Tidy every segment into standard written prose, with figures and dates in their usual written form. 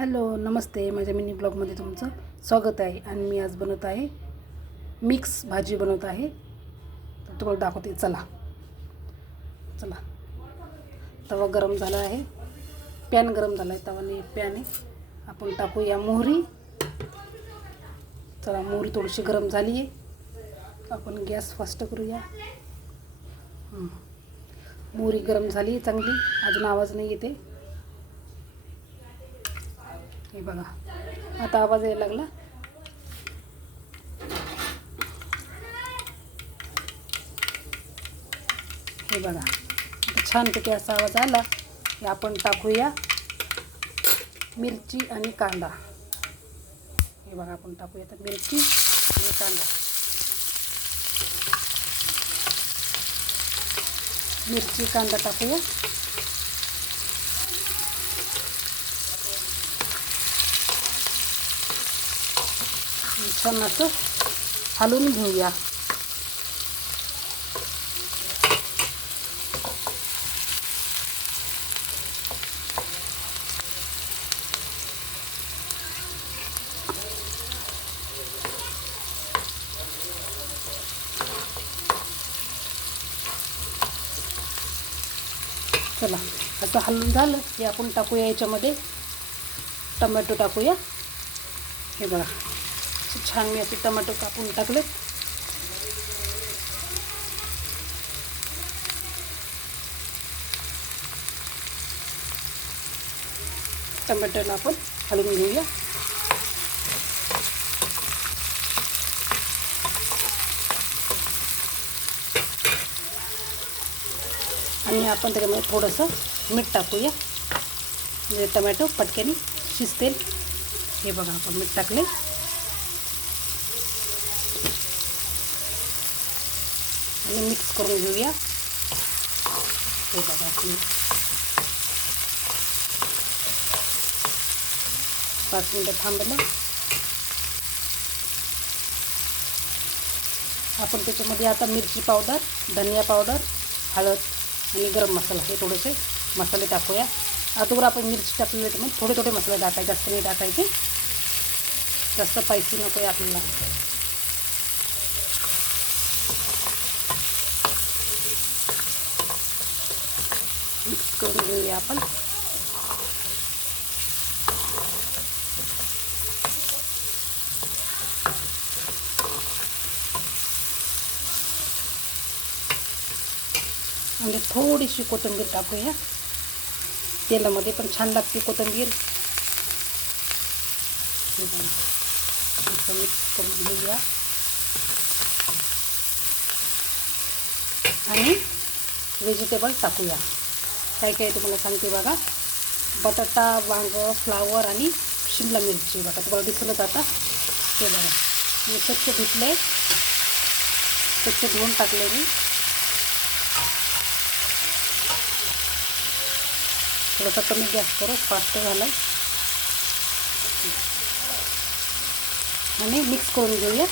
Hello नमस्ते, माझ्या mini ब्लॉगमध्ये तुमचं स्वागत आहे. आणि मी आज बनवत आहे मिक्स भाजी बनवत आहे. तर तुम्हाला दाखवते. चला चला तवा गरम झाला आहे, पॅन गरम झाला आहे, तवाने पॅन आहे. आपण टाकूया मोहरी. चला, मोहरी थोडीशी गरम झाली आहे, आपण गॅस फास्ट करूया. मोहरी गरम झाली आहे चांगली, अजून आवाज नाही येते. हे बघा, आता आवाज यायला लागला. हे बघा, आता छानपैकी असा आवाज आला की आपण टाकूया मिरची आणि कांदा. हे बघा, आपण टाकूया आता मिरची आणि कांदा. मिरची कांदा टाकूया. छान असं हलवून घेऊया. चला, असं हलवून झालं की आपण टाकूया याच्यामध्ये टोमॅटो टाकूया. हे बघा, छान मी असे टोमॅटो कापून टाकले. टोमॅटोला आपण हलवून घेऊया. आणि आपण त्याच्यामध्ये थोडंसं मीठ टाकूया, म्हणजे टोमॅटो पटकन शिजतील. हे बघा, आपण मीठ टाकले. आणि मिक्स करून घेऊया. हे बघा, आपण 5 मिनटं थांबलं. आपण त्याच्यामध्ये आता मिरची पावडर, धनिया पावडर, हळद आणि गरम मसाला हे थोडेसे मसाले टाकूया. अगोदर आपण मिरची टाकलेली तर मग थोडे थोडे मसाले टाकायचे, जास्त नाही टाकायचे. जास्त स्पायसी नको आहे आपल्याला. मिक्स करून घेऊया आपण. म्हणजे थोडीशी कोथिंबीर टाकूया. तेलामध्ये पण छान लागते कोथिंबीर. मिक्स करून घेऊया. आणि व्हेजिटेबल टाकूया. काय काय तुम्हाला सांगते बघा. बटाटा, वांग, फ्लावर आणि शिमला मिरची. बघा, तुम्हाला दिसलंच आता. ते बघा, मी स्वच्छ धुतले, स्वच्छ धुवून टाकले मी. थोडासा कमी गॅस करू, फास्ट झाला. आणि मिक्स करून घेऊया.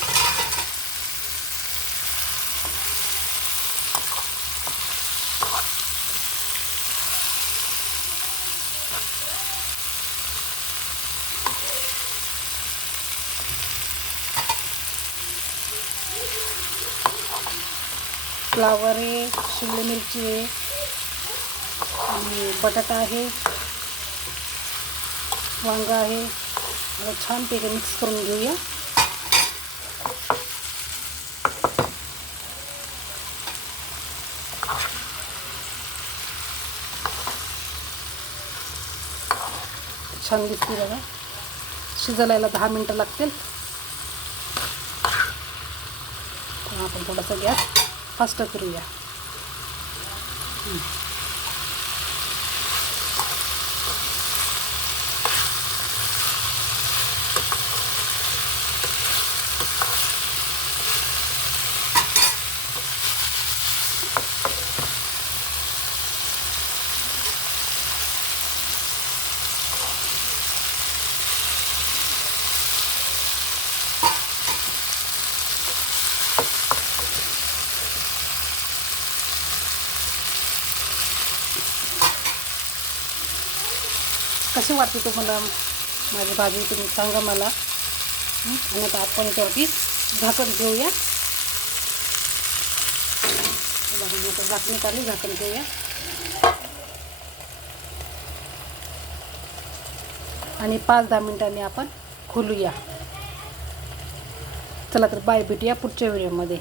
फ्लावर आहे, शिमला मिरची आहे आणि बटाटा आहे, वांगा आहे. आता छानपैकी मिक्स करून घेऊया. छान दिसते बघा. शिजायला 10 मिनटं लागतील. आपण थोडासा गॅस फास्ट करूया. कशी वाटते तुम्हाला माझी भाजी तुम्ही सांगा मला. आणि आता आपण याच्यावरती झाकण ठेवूया. आता झाकणी काढली, झाकण ठेवूया. आणि 5-10 मिनिटांनी आपण खोलूया. चला तर बाय, भेटूया पुढच्या व्हिडिओमध्ये.